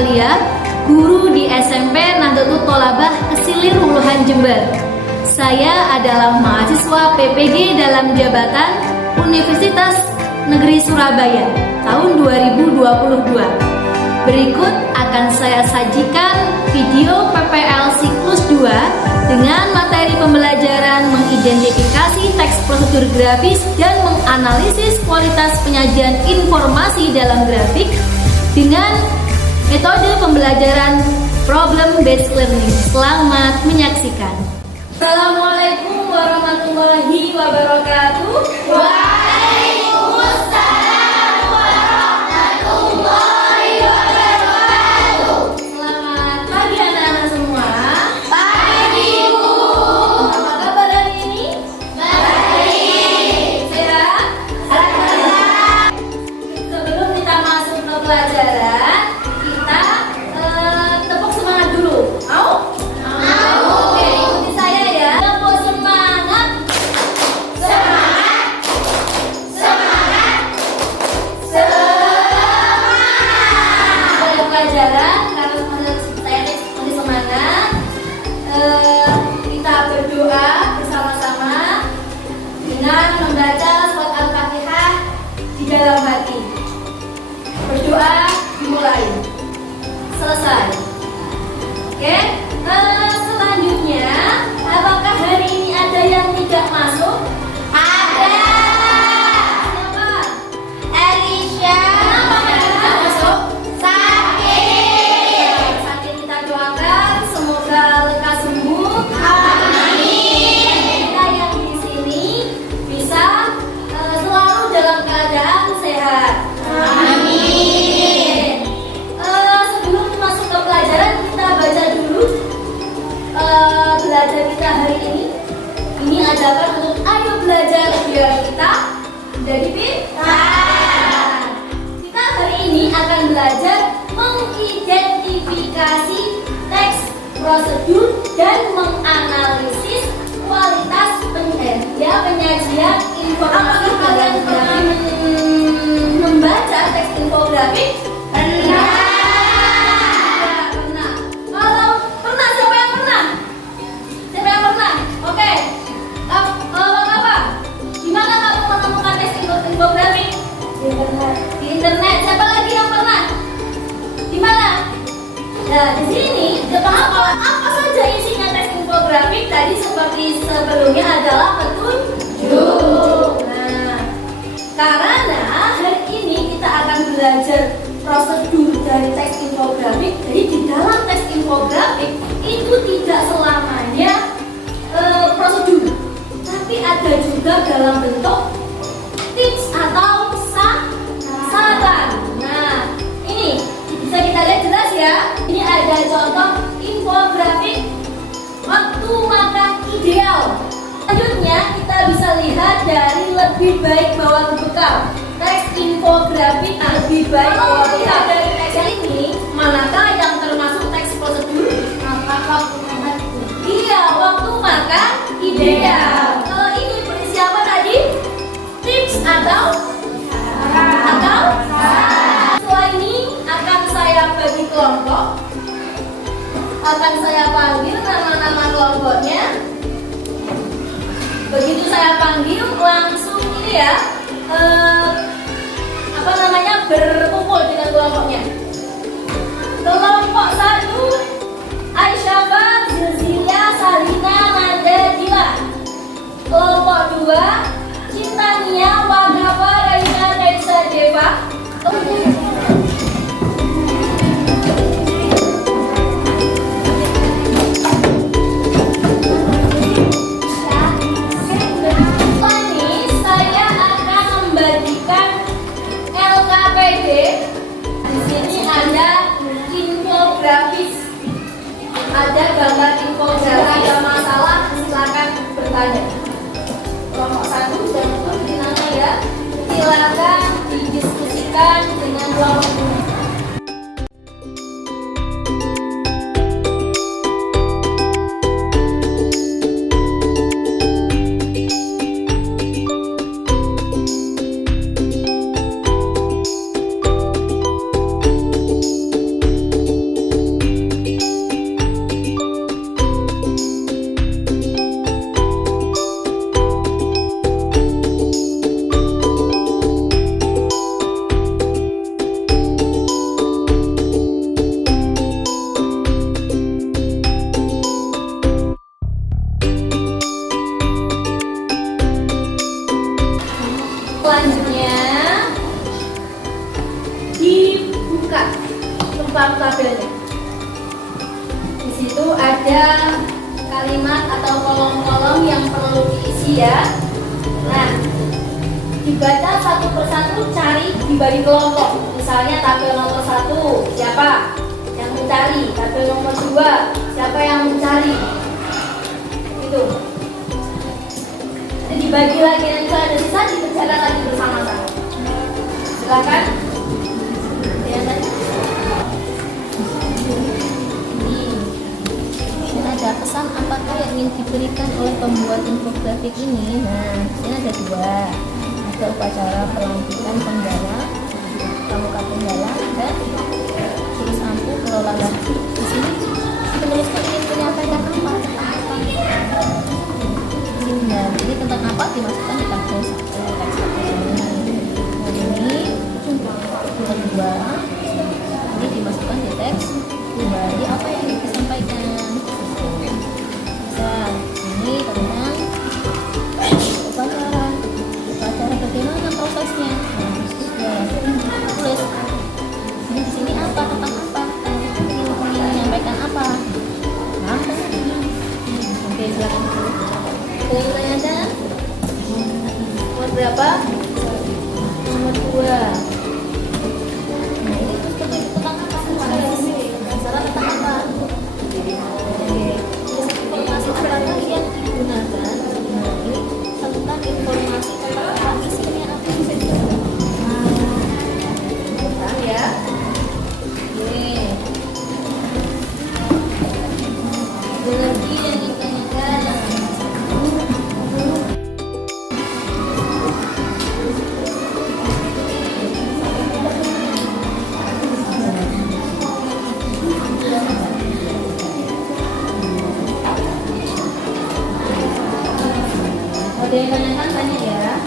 Alia, guru di SMP Nahdlatul Thalabah Kesilir Wuluhan Jember. Saya adalah mahasiswa PPG dalam jabatan Universitas Negeri Surabaya tahun 2022. Berikut akan saya sajikan video PPL siklus 2 dengan materi pembelajaran mengidentifikasi teks prosedur grafis dan menganalisis kualitas penyajian informasi dalam grafik dengan metode pembelajaran problem based learning. Selamat menyaksikan. Assalamualaikum warahmatullahi wabarakatuh. Waalaikumsalam warahmatullahi wabarakatuh. Selamat pagi anak-anak semua. Pagi, Bu. Apa kabar hari ini? Baik. Sehat? Alhamdulillah. Sebelum kita masuk ke pelajaran, kita tepuk semangat dulu. Mau? Oke, ikuti saya ya. Tepuk semangat. Semangat. Pada pelajaran, karena saya masih semangat, kita berdoa bersama-sama dengan membaca surat Al-Fatihah di dalam hati. Berdoa dimulai. Selesai. Oke. Selanjutnya, apakah hari ini ada yang tidak masuk? Ada. Siapa? Elisha. Kenapa mereka tidak masuk? Sakit. Sakit, kita doakan semoga lekas sembuh. Amin. Kita yang di sini bisa selalu dalam keadaan sehat. Amin. Sebelum masuk ke pelajaran, kita baca dulu belajar kita hari ini. Ini adalah untuk ayo belajar biar kita menjadi pintar. Kita hari ini akan belajar mengidentifikasi teks prosedur dan menganalisis kualitas penyajian informasi dalam grafik. Membaca teks infografik? Pernah. Kalau pernah, siapa yang pernah? Siapa yang pernah? Oke. Apa? Di mana kamu menemukan teks infografik? Di internet. Di internet. Siapa lagi yang pernah? Di mana? Nah, di sini apa saja isinya teks infografik? Tadi seperti sebelumnya adalah petunjuk. Nah, karena hari ini kita akan belajar prosedur dari teks infografik. Jadi di dalam teks infografik itu tidak selamanya prosedur, tapi ada juga dalam bentuk tips atau saran. Nah, ini bisa kita lihat jelas ya. Ini ada contoh infografik waktu makan ideal. Selanjutnya kita bisa lihat dari lebih baik bawa bekal. Teks infografik lebih baik bawa bekal. Dari teks ini, manakah yang termasuk teks prosedur? Iya, waktu makan ideal. Ini berisi apa tadi? Tips atau? Setelah ini akan saya bagi kelompok. Akan saya panggil nama-nama kelompoknya. Begitu saya panggil langsung ini ya, berkumpul dengan kelompoknya. Kelompok 1 Aisyah, Zilzilia, Salina, Nada, Dila. Kelompok 2 Cintania, Wagafa, Raina, Raisa, Deva. Ada gambar infografis, ada masalah silakan bertanya. Kelompok 1 jangan lupa dinanya ya. Silakan didiskusikan dengan kelompok. situ ada kalimat atau kolom-kolom yang perlu diisi ya. Nah, dibaca satu persatu, cari dibagi kelompok. Misalnya tabel nomor 1, siapa yang mencari? Tabel nomor 2, siapa yang mencari? Itu. Jadi dibagi lagi, nanti kalau ada sisa dikerjakan lagi bersama-sama. Silakan. Ya, ada pesan apakah yang ingin diberikan oleh pembuat infografik ini? Nah, ini ada 2. Ada upacara pelantikan penggala, pramuka penggala, dan tulis ampuh kelola lagu. Di sini penulisnya ingin menyampaikan apa tentang apa? Nah, jadi tentang apa dimasukkan di tabel 1 teks ini. Nah, ini nomor 2 ini dimasukkan di teks 2. Jadi apa yang ingin disampaikan? Ini tentang upacara bagaimana prosesnya. Nah, tulis ini di sini apa, tentang apa, ingin menyampaikan apa. Nah, oke, silakan. Yang ada nomor berapa? Nomor 2. Nah, ini tentang apa? Masalah tentang apa? Informasi apa yang digunakan? Nah, ini tentang informasi tentang apa isinya, apa yang bisa digunakan. Nah, ya. Oke. Ada lagi yang ditanyakan. Ada yang tanyakan, tanya ya.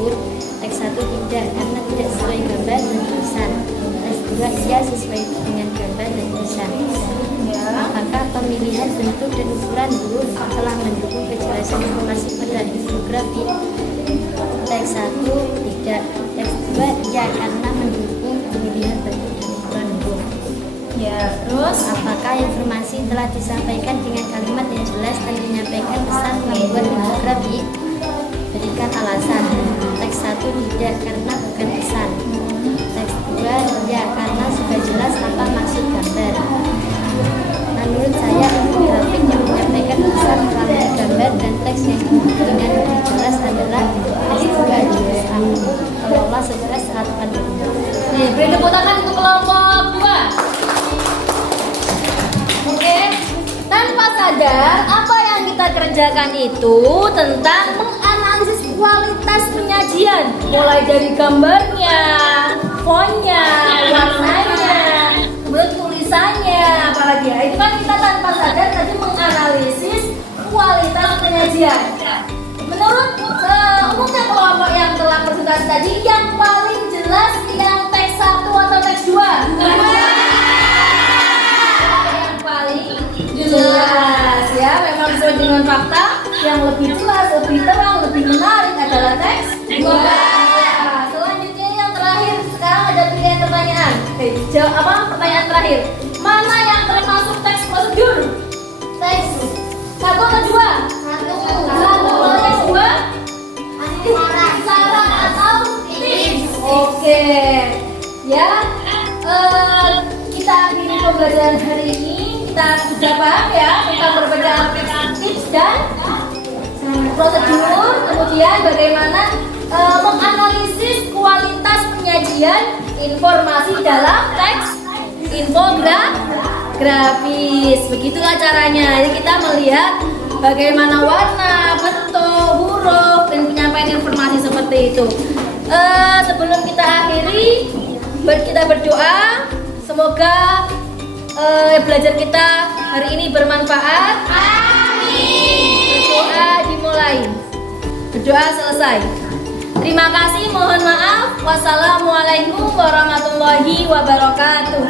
tersebut. Teks 1 tidak, karena tidak sesuai gambar dan tulisan. Teks 2 iya, sesuai dengan gambar dan tulisan. Apakah pemilihan bentuk dan ukuran huruf telah mendukung kejelasan informasi pada infografik? Teks 1 tidak, teks 2 iya, karena mendukung pemilihan bentuk dan ukuran huruf. Ya, terus Apakah informasi telah disampaikan dengan kalimat yang jelas dan menyampaikan pesan membuat infografik? Berikan alasan. Teks 1 tidak, karena bukan pesan. Teks 2 ya, karena sudah jelas apa maksud gambar. Menurut saya, infografik yang menyampaikan pesan melalui gambar dan teks yang dengan lebih jelas adalah teks 2 jurus aku. Kalau Allah 11/82. nih, beri tepuk tangan untuk kelompok 2. Oke, tanpa sadar apa yang kita kerjakan itu tentang menganalisis kualitas penyajian, mulai dari gambarnya, fontnya, warnanya, kemudian tulisannya, apalagi ya. Itu kan kita tanpa sadar tadi menganalisis kualitas penyajian. Menurut umumnya kelompok yang telah presentasi tadi, yang paling jelas yang teks 1 atau teks 2? Yang paling jelas ya, memang sesuai dengan fakta. Yang lebih jelas, lebih terang, lebih menarik adalah teks 2. Selanjutnya yang terakhir, sekarang ada pilihan pertanyaan. Pertanyaan terakhir. Mana yang termasuk teks prosedur? Teks 1 atau 2? 1. Kalau teks 2? Saran atau tips? Oke. Ya. Kita akhiri pembelajaran hari ini. Kita sudah paham ya tentang perbedaan tips dan prosedur, kemudian bagaimana menganalisis kualitas penyajian informasi dalam teks infografis. Begitulah caranya. Jadi kita melihat bagaimana warna, bentuk, huruf, dan penyampaian informasi seperti itu. Sebelum kita akhiri, kita berdoa. Semoga belajar kita hari ini bermanfaat. Amin. Berdoa dimulai. Berdoa selesai. Terima kasih, mohon maaf. Wassalamualaikum warahmatullahi wabarakatuh.